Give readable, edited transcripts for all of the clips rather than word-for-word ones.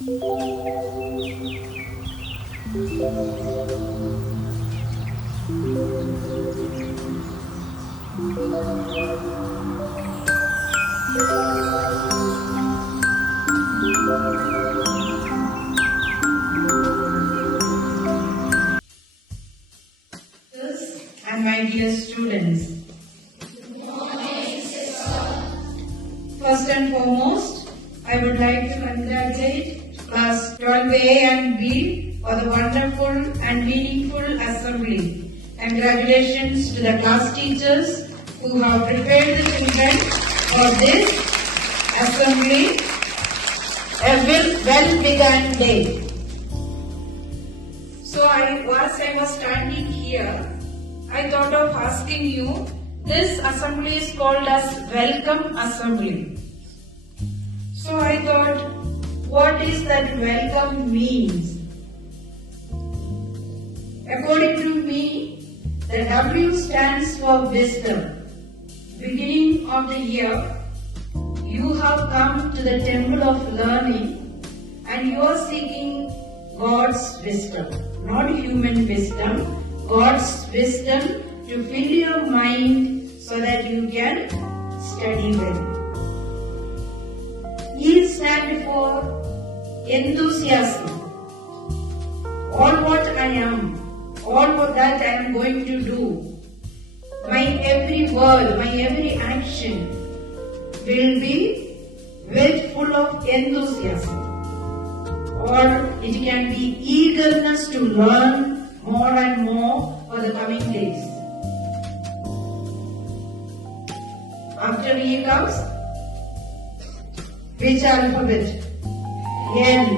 And my dear students, first and foremost, I would like to congratulate class 12A and B for the wonderful and meaningful assembly. Congratulations to the class teachers who have prepared the children for this assembly, a well begun day. So whilst I was standing here, I thought of asking you, this assembly is called as Welcome Assembly. So I thought, what is that welcome means? According to me, the W stands for wisdom. Beginning of the year, you have come to the temple of learning and you are seeking God's wisdom, not human wisdom. God's wisdom to fill your mind so that you can study well. E stands for enthusiasm. All what I am, all what that I am going to do, my every word, my every action will be full of enthusiasm. Or it can be eagerness to learn more and more for the coming days. After E comes, which alphabet? L.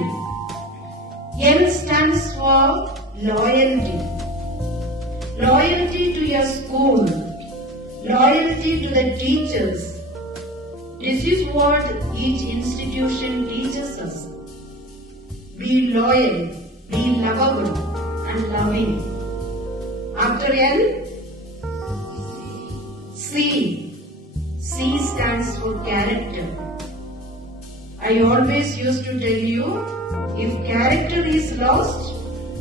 L stands for loyalty. Loyalty to your school. Loyalty to the teachers. This is what each institution teaches us. Be loyal, be lovable and loving. After L, C. C stands for character. I always used to tell you, if character is lost,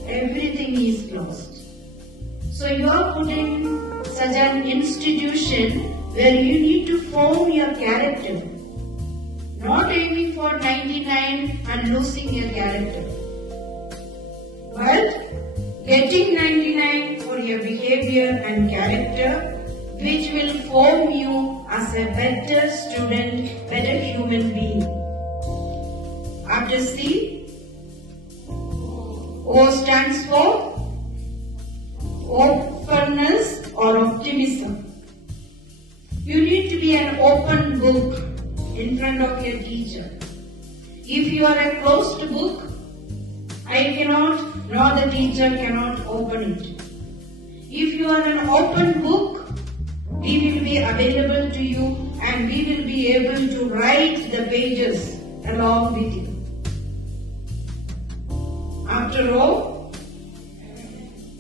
everything is lost. So you are put in such an institution where you need to form your character. Not aiming for 99 and losing your character, but getting 99 for your behavior and character, which will form you as a better student, better human being. After C, O stands for openness or optimism. You need to be an open book in front of your teacher. If you are a closed book, I cannot, nor the teacher cannot open it. If you are an open book, we will be available to you and we will be able to write the pages along with you. After O,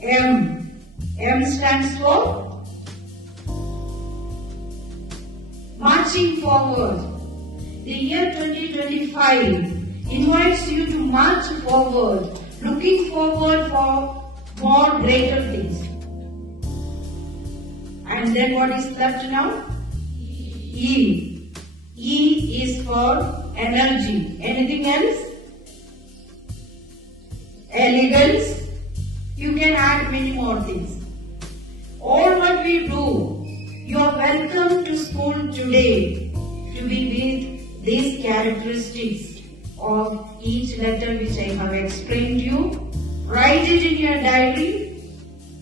M. M stands for marching forward. The year 2025 invites you to march forward, looking forward for more greater things. And then what is left now? E. E is for energy. Anything else? Elegance. You can add many more things. All what we do, you are welcome to school today to be with these characteristics of each letter which I have explained to you. Write it in your diary,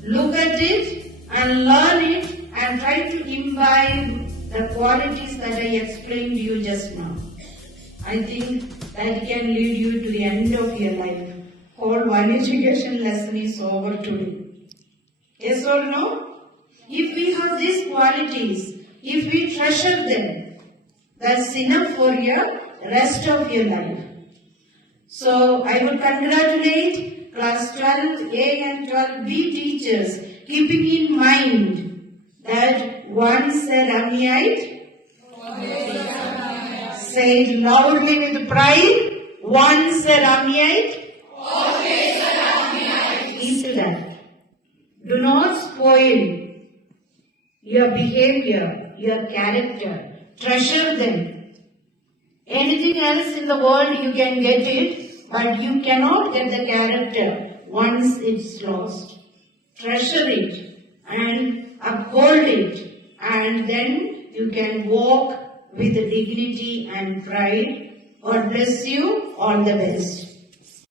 look at it and learn it and try to imbibe the qualities that I explained to you just now. I think that can lead you to the end of your life. Whole one education lesson is over today. Yes or no? If we have these qualities, if we treasure them, that's enough for your rest of your life. So I would congratulate class 12A and 12B teachers, keeping in mind that once a Ramneeite, say it loudly with pride, Once a Ramneeite, always a Ramneeite. Eat to that. Do not spoil your behavior, your character. Treasure them. Anything else in the world you can get it, but you cannot get the character once it's lost. Treasure it and uphold it, and then you can walk with dignity and pride. God bless you. All the best.